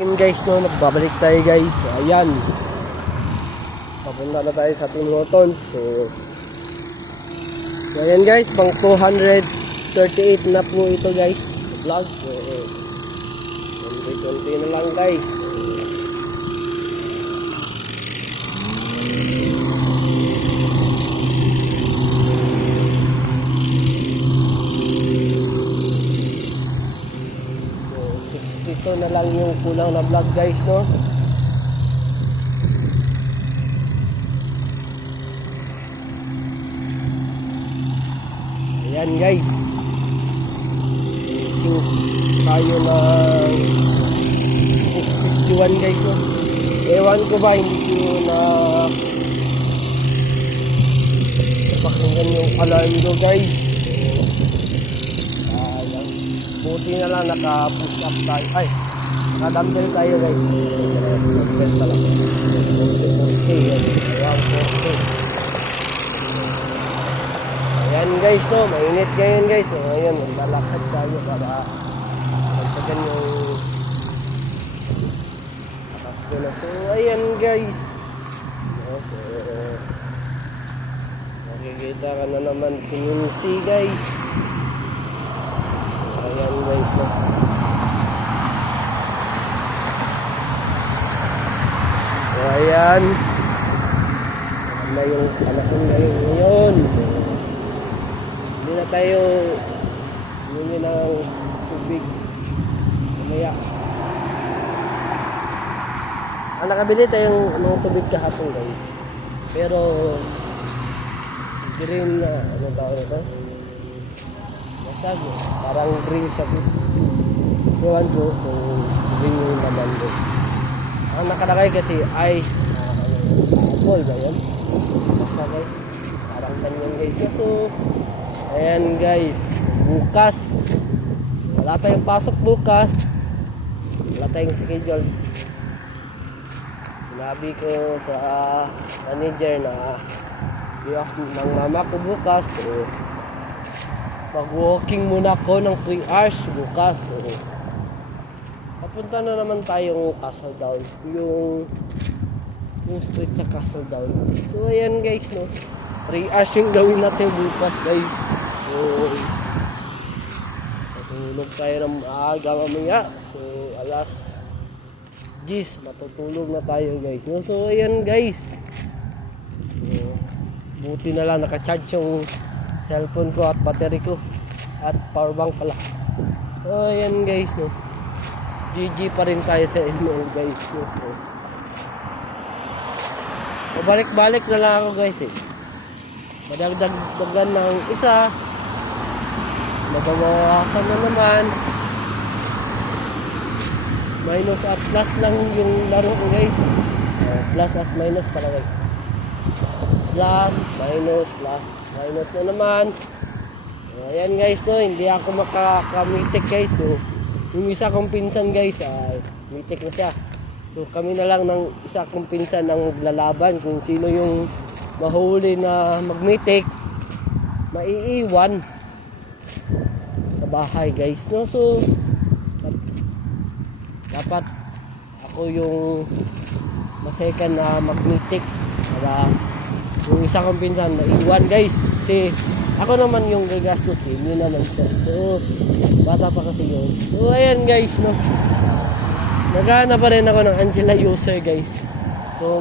Yun guys, no, nagbabalik tayo guys. So, ayan. Papunta na tayo sa Tim Hortons. So ayan guys, pang 238 na po ito guys. Vlog. So, konti na lang guys. Ito na lang yung kulang na vlog guys, no. Ayan guys, shoot tayo ng 651 guys, no. Ewan ko ba hindi ko na pakinggan yung alarm ko guys. Buti na lang naka-push up tayo. Ay, naka-dumbbell tayo guys. Dumbbell pala. Ayan guys, no, mainit ngayon guys. So, ayan, maglalakad tayo para magpagan yung atas ko na. So ayan guys, so makikita ka na naman yung sea guys. Ayan guys, no. So ayan, na yung panahon ngayon. Hindi na tayo huli ng tubig mamaya. Nakabili tayong mga tubig kahapon guys, pero hindi rin ano tawag ito, masag, parang green siya. Ewan ko kung green yung naman doon. Ang nakalagay kasi ice, apple ba yan? Masagay, parang ganyan guys. So ayan guys, bukas wala tayong pasok bukas, wala tayong schedule. Sinabi ko sa manager na day off ng mama ko bukas, so mag-walking muna ako ng 3 hours bukas. So papunta na naman tayong Castle Down, yung street sa Castle Down. So ayan guys, no, 3 hours yung gawin natin bukas guys. So matutulog tayo ng maaga mamaya. So alas 10 matutulog na tayo guys. So ayan guys, so, buti na lang naka-charge yung cellphone ko at battery ko at power bank pala. So ayan guys, no, GG pa rin tayo sa ML guys, no. So balik-balik na lang ako guys eh. Madagdagan ng isa, mabawasan na naman, minus at plus lang yung laro ko guys. Plus at minus pala guys. Plus, minus na naman. Ayan guys, no, hindi ako makakamitik guys. So yung isa kong pinsan guys ay mitik na siya. So kami na lang ng isa kong pinsan ang maglalaban kung sino yung mahuli na magmitik, maiiwan sa bahay guys, no. So dapat ako yung masekan na magmitik para yung isa kong pinsan maiwan guys, kasi ako naman yung gagastusin, yun naman siya. So bata pa kasi yun. So ayan guys, no, naghahanap pa rin ako ng Angela user guys. So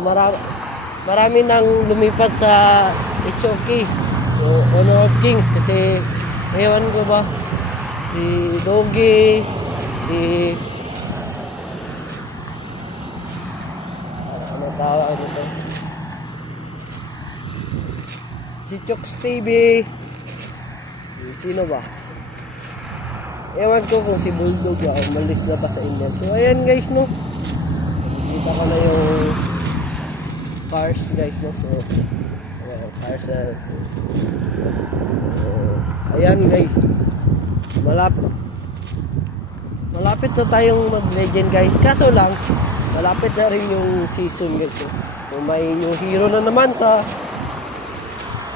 marami nang lumipat sa HOK, so Honor of Kings, kasi ewan ko ba, si Dogi, si ano tawag dito, si Chooks TV, sino ba, ewan ko kung si Bulldog ba, umalis na ba sa Indian. So ayan guys, no, nakikita ko na yung cars guys, no. So ayan, cars na. So ayan guys, malapit na tayong mag-legend guys, kaso lang malapit na rin yung season guys. So may new hero na naman sa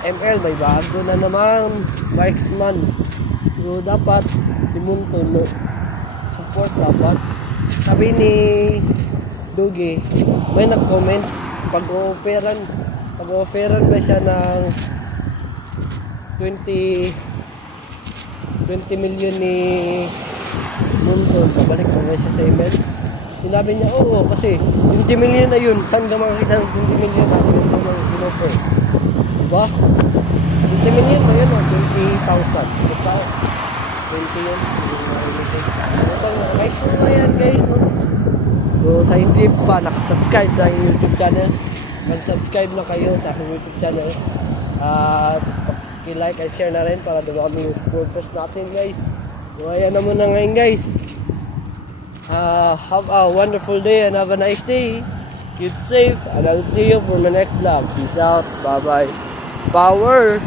ML, may bago na naman marksman. So dapat si Munton, no, support dapat. sabi ni Dugi, may nag-comment, pag-offeran ba siya ng 20 million ni Munton, babalik mo nga siya sa email. Sinabi niya, oo, kasi 20 million na yun. Saan ka makakita ng 20 million na yun ang in-offer? Diba? 20 million ba yun o 20,000? Basta 20 yun. Guys, so ayan guys. No? So sa hindi pa nakasubscribe sa aking YouTube channel, mag-subscribe na kayo sa aking YouTube channel. At i-like and share na rin para dumami yung purpose natin guys. So ayan naman na ngayon guys. Have a wonderful day and have a nice day. Keep safe and I'll see you for my next vlog. Peace out. Bye bye. Power.